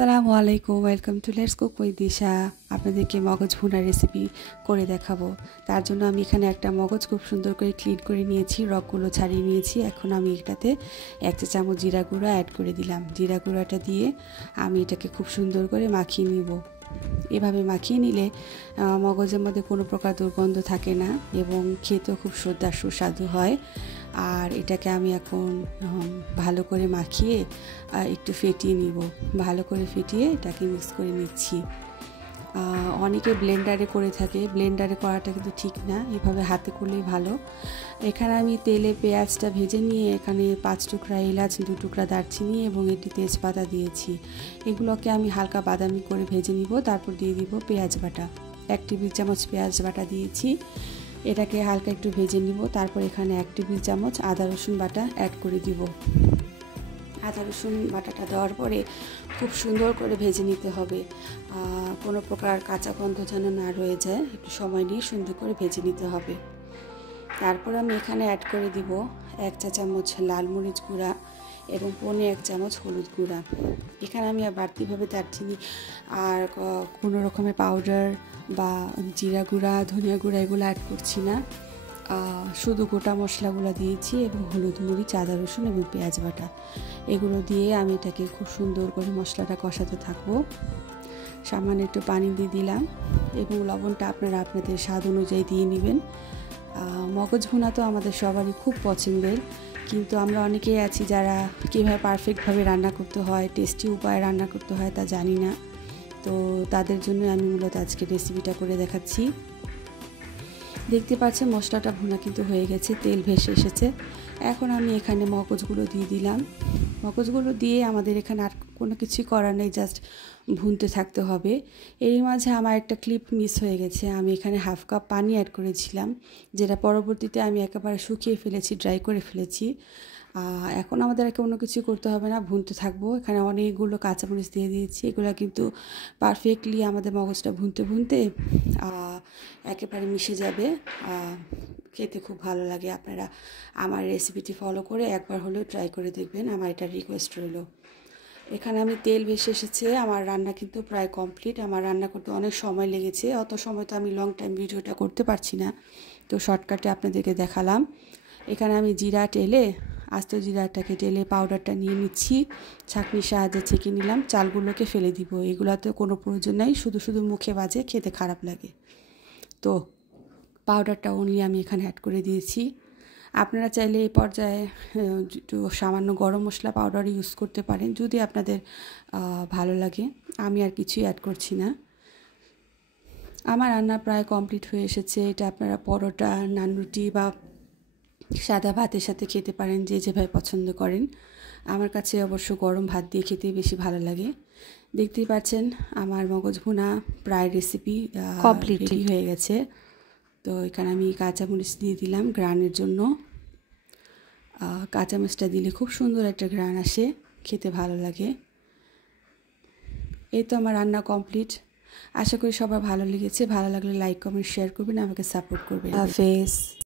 আসসালামু আলাইকুম, welcome to let's cook with Disha. আপনাদেরকে মগজ ভুনা রেসিপি করে দেখাবো। তার জন্য আমি এখানে একটা মগজ খুব সুন্দর করে ক্লিন করে নিয়েছি, রগগুলো ছাড়িয়ে নিয়েছি। এখন আমি এটাতে 1 চা চামচ জিরা গুঁড়া অ্যাড করে দিলাম। জিরা গুঁড়াটা দিয়ে আমি এটাকে খুব সুন্দর করে মাখিয়ে নিব। এভাবে মাখিয়ে নিলে মগজের মধ্যে কোনো প্রকার দুর্গন্ধ থাকে না এবং খেতেও খুব সুস্বাদু হয়। আর এটাকে আমি এখন ভালো করে মাখিয়ে একটু ফেটিয়ে নিব। ভালো করে ফেটিয়ে এটাকে মিক্স করে নিচ্ছি। অনেকে ব্লেন্ডারে করে থাকে, ব্লেন্ডারে করাটা কিন্তু ঠিক না, এভাবে হাতে করলেই ভালো। এখানে আমি তেলে পেঁয়াজটা ভেজে নিয়ে এখানে 5 টুকরা এলাচ, 2 টুকরা দারচিনি এবং একটি তেজপাতা দিয়েছি। এগুলোকে আমি হালকা বাদামি করে ভেজে নিব। তারপর দিয়ে দিব পেঁয়াজ বাটা, 1 টেবিল চামচ পেঁয়াজ বাটা দিয়েছি। এটাকে হালকা একটু ভেজে নিব। তারপর এখানে 1 টেবিল চামচ আদা রসুন বাটা অ্যাড করে দিব। আদা রসুন বাটাটা দেওয়ার পরে খুব সুন্দর করে ভেজে নিতে হবে। কোনো প্রকার কাঁচা গন্ধ যেন না রয়ে যায়, একটু সময় নিয়ে সুন্দর করে ভেজে নিতে হবে। তারপর আমি এখানে অ্যাড করে দিব 1 চা চামচ লাল মরিচ গুঁড়া এবং 1.25 চামচ হলুদ গুঁড়া। এখানে আমি আর বাড়তিভাবে দারচিনি আর কোনো রকমের পাউডার বা জিরা গুঁড়া, ধনিয়া গুঁড়া এগুলো অ্যাড করছি না। শুধু গোটা মশলাগুলো দিয়েছি এবং হলুদ, মরিচ, আদা রসুন এবং পেঁয়াজ বাটা এগুলো দিয়ে আমি এটাকে খুব সুন্দর করে মশলাটা কষাতে থাকবো। সামান্য একটু পানি দিয়ে দিলাম এবং লবণটা আপনারা আপনাদের স্বাদ অনুযায়ী দিয়ে নেবেন। মগজ ভুনা তো আমাদের সবারই খুব পছন্দের, কিন্তু আমরা অনেকেই আছি যারা কীভাবে পারফেক্টভাবে রান্না করতে হয়, টেস্টি উপায়ে রান্না করতে হয় তা জানি না। তো তাদের জন্য আমি মূলত আজকে রেসিপিটা করে দেখাচ্ছি। দেখতে পাচ্ছেন মশলাটা ভুনা কিন্তু হয়ে গেছে, তেল ভেসে এসেছে। এখন আমি এখানে মগজগুলো দিয়ে দিলাম। মগজগুলো দিয়ে আমাদের এখানে আর কোনো কিছুই করার নেই, জাস্ট ভুনতে থাকতে হবে। এর মাঝে আমার একটা ক্লিপ মিস হয়ে গেছে। আমি এখানে 1/2 কাপ পানি অ্যাড করেছিলাম, যেটা পরবর্তীতে আমি একেবারে শুকিয়ে ফেলেছি, ড্রাই করে ফেলেছি। এখন আমাদের আর কোনো কিছু করতে হবে না, ভুনতে থাকবো। এখানে অনেকগুলো কাঁচামরিচ দিয়ে দিয়েছি, এগুলো কিন্তু পারফেক্টলি আমাদের মগজটা ভুনতে ভুনতে একেবারে মিশে যাবে। খেতে খুব ভালো লাগে। আপনারা আমার রেসিপিটি ফলো করে একবার হলেও ট্রাই করে দেখবেন, আমার এটা রিকোয়েস্ট রইল। এখানে আমি তেল ভেসে এসেছে, আমার রান্না কিন্তু প্রায় কমপ্লিট। আমার রান্না করতে অনেক সময় লেগেছে, অত সময় তো আমি লং টাইম ভিডিওটা করতে পারছি না, তো শর্টকাটে আপনাদেরকে দেখালাম। এখানে আমি জিরা টেলে, আস্ত জিরাটাকে টেলে পাউডারটা নিয়ে নিচ্ছি, ছাঁকনির সাহায্যে ছেঁকে নিলাম। চালগুলোকে ফেলে দিব, এগুলোতে কোনো প্রয়োজন নেই, শুধু শুধু মুখে বাজে, খেতে খারাপ লাগে। তো পাউডারটা নিয়ে আমি এখানে অ্যাড করে দিয়েছি। আপনারা চাইলে এই পর্যায়ে একটু সামান্য গরম মশলা পাউডার ইউজ করতে পারেন যদি আপনাদের ভালো লাগে। আমি আর কিছুই অ্যাড করছি না। আমার রান্না প্রায় কমপ্লিট হয়ে এসেছে। এটা আপনারা পরোটা, নান রুটি বা সাদা ভাতের সাথে খেতে পারেন, যে যেভাবে পছন্দ করেন। আমার কাছে অবশ্য গরম ভাত দিয়ে খেতে বেশি ভালো লাগে। দেখতেই পাচ্ছেন আমার মগজ ভুনা প্রায় রেসিপি কমপ্লিট হয়ে গেছে। তো এখানে আমি কাঁচামরিচ দিয়ে দিলাম ঘ্রাণের জন্য। কাঁচামরিচটা দিলে খুব সুন্দর একটা ঘ্রাণ আসে, খেতে ভালো লাগে। এই তো আমার রান্না কমপ্লিট। আশা করি সবার ভালো লেগেছে। ভালো লাগলে লাইক, কমেন্ট, শেয়ার করবেন, আমাকে সাপোর্ট করবেন। হাফেজ।